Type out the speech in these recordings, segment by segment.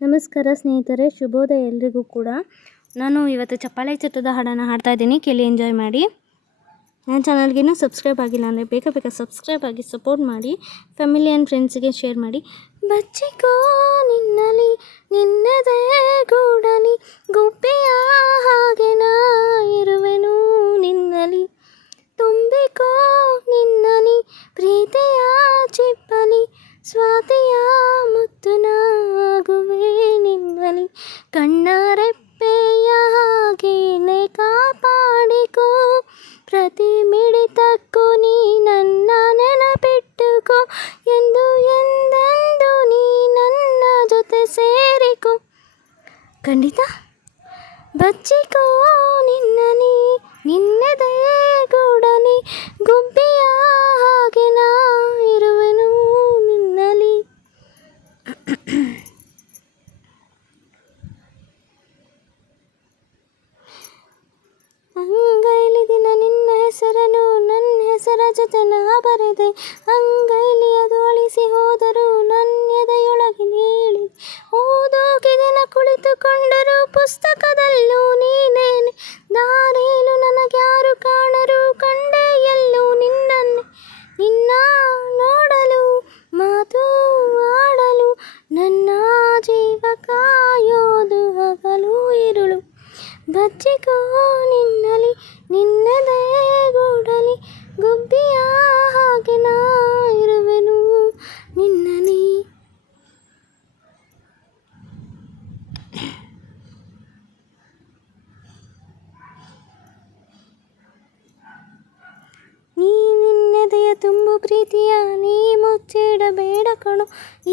ನಮಸ್ಕಾರ ಸ್ನೇಹಿತರೆ, ಶುಭೋದಯ ಎಲ್ರಿಗೂ ಕೂಡ. ನಾನು ಇವತ್ತು ಚಪ್ಪಾಳೆ ಚಿತ್ರದ ಹಾಡನ್ನು ಹಾಡ್ತಾ ಇದ್ದೀನಿ, ಕೇಳಿ ಎಂಜಾಯ್ ಮಾಡಿ. ನನ್ನ ಚಾನಲ್ಗೇನು ಸಬ್ಸ್ಕ್ರೈಬ್ ಆಗಿಲ್ಲ ಅಂದರೆ ಬೇಗ ಸಬ್ಸ್ಕ್ರೈಬ್ ಆಗಿ ಸಪೋರ್ಟ್ ಮಾಡಿ, ಫ್ಯಾಮಿಲಿ ಆ್ಯಂಡ್ ಫ್ರೆಂಡ್ಸ್ಗೆ ಶೇರ್ ಮಾಡಿ. ಬಚ್ಚಿಕೋ ನಿನ್ನಲಿ ನಿನ್ನದೇ ಗೂಡಲಿ, ಗುಬ್ಬಿಯ ಹಾಗೆ ನಾ ಇರುವೆನು ನಿನ್ನಲಿ. ತುಂಬಿಕೋ ನಿನ್ನಲಿ ಪ್ರೀತಿಯ ಚಿಪ್ಪಲಿ, ಸ್ವಾತಿಯ ಮುತ್ತುನಾಗುವೆ ನಿನ್ನಲಿ. ಕಣ್ಣರೆಪ್ಪೆಯ ಹಾಗೇನೆ ಕಾಪಾಡಿಕೋ, ಪ್ರತಿ ಮಿಡಿತಕ್ಕೂ ನೀ ನನ್ನ ನೆನಪಿಟ್ಟುಕೋ. ಎಂದೆಂದು ನೀ ನನ್ನ ಜೊತೆ ಸೇರಿಕೋ. ಖಂಡಿತ ಬಚ್ಚಿಕೋ ನಿನ್ನಲಿ ನಿನ್ನದೇ ಗೂಡಲಿ, ಗುಬ್ಬಿಯ ಹಾಗೆ ನಾ ಇರುವೆನು ನಿನ್ನಲಿ. ಅಂಗೈಲಿ ದಿನ ನಿನ್ನ ಹೆಸರನ್ನು ನನ್ನ ಹೆಸರ ಜೊತೆ ನಾ ಬರೆದೆ. ಅಂಗೈಲಿ ಅದು ಅಳಿಸಿ ಹೋದರೂ ನನ್ನ ಎದೆಯೊಳಗೆ ನೀಳಿ. ಓದೋಕೆ ದಿನ ಕುಳಿತುಕೊಂಡರೂ ಪುಸ್ತಕದಲ್ಲೂ ನೀನೇನೆ. ದಾರಿಯಲ್ಲೂ ನನಗ್ಯಾರು ಕಾಣರು, ಕಂಡೆ ಎಲ್ಲೂ ನಿನ್ನನ್ನೇ. ನಿನ್ನ ನೋಡಲು ಮಾತು ಆಡಲು ನನ್ನ ಜೀವ ಕಾಯೋದು ಹಗಲು ಇರುಳು. ಬಚ್ಚಿಕೋ ನಿನ್ನಲಿ ನಿನ್ನದೇ ಗೂಡಲಿ, ಗುಬ್ಬಿಯ ಹಾಗೆ ನಾ ಇರುವೆನು ನಿನ್ನಲಿ. ನೀ ನಿನ್ನೆದೆಯ ತುಂಬು ಪ್ರೀತಿಯ ನೀ ಮುಚ್ಚಿಡಬೇಡ ಕಣು.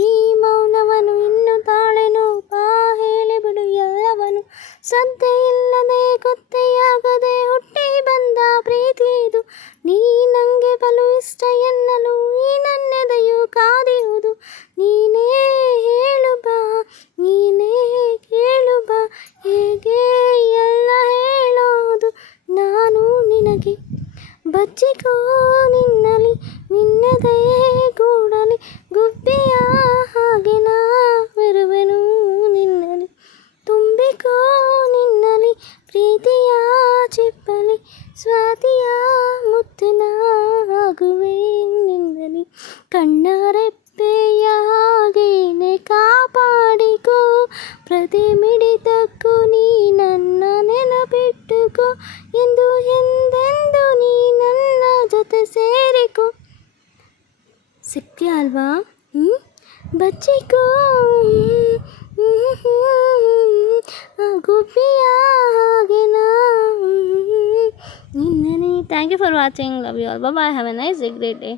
ಈ ಮೌನವನ್ನು ಇನ್ನು ತಾಳೆನು, ಬಾ ಹೇಳಿಬಿಡು ಎಲ್ಲವನು. ಸದ್ದೆ ಇಲ್ಲದೆ ಗೊತ್ತೆಯಾಗದೆ ಹುಟ್ಟಿ ಬಂದ ಪ್ರೀತಿ ಇದು. ನೀ ನಂಗೆ ಬಲು ಇಷ್ಟ ಎನ್ನಲು ಈ ನನ್ನೆದೆಯು ಕಾದಿರುವುದು. ನೀನೇ ಹೇಳು ಬಾ, ನೀನೇ ಕೇಳು ಬಾ, ಹೇಗೆ ಎಲ್ಲ ಹೇಳೋದು ನಾನು ನಿನಗೆ. ಬಚ್ಚಿಕೋ ನಿನ್ನಲಿ ನಿನ್ನದೇ ಗೂಡಲಿ, ಗುಬ್ಬಿಯ ಹಾಗೆ ನಾ ಇರುವೆನು ನಿನ್ನಲಿ. ತುಂಬಿಕೋ ನಿನ್ನಲಿ ಪ್ರೀತಿಯ ಚಿಪ್ಪಲಿ, ಸ್ವಾತಿಯ ಮುತ್ತಿನ ಆಗುವೆ ನಿನ್ನಲಿ. ಕಣ್ಣರೆಪ್ಪೆಯ ಹಾಗೇನೆ ಕಾಪಾಡಿಕೋ, ಪ್ರತಿ ಮಿಡಿತಕ್ಕೂ ನೀ ನನ್ನ ನೆನಪಿಟ್ಟುಕೋ. ಎಂದೆಂದು ನೀ ನನ್ನ ಜೊತೆ ಸೇರಿಕೋ. ಸಿಕ್ತಿಯಾ ಅಲ್ವಾ? ಬಚ್ಚಿಕೋ ಗುಬ್ಬಿಯ ಹಾಗೆ ನಾ ನಿನ್ನಲಿ. Thank you for watching. Love you all. Bye. Have a nice day, great day.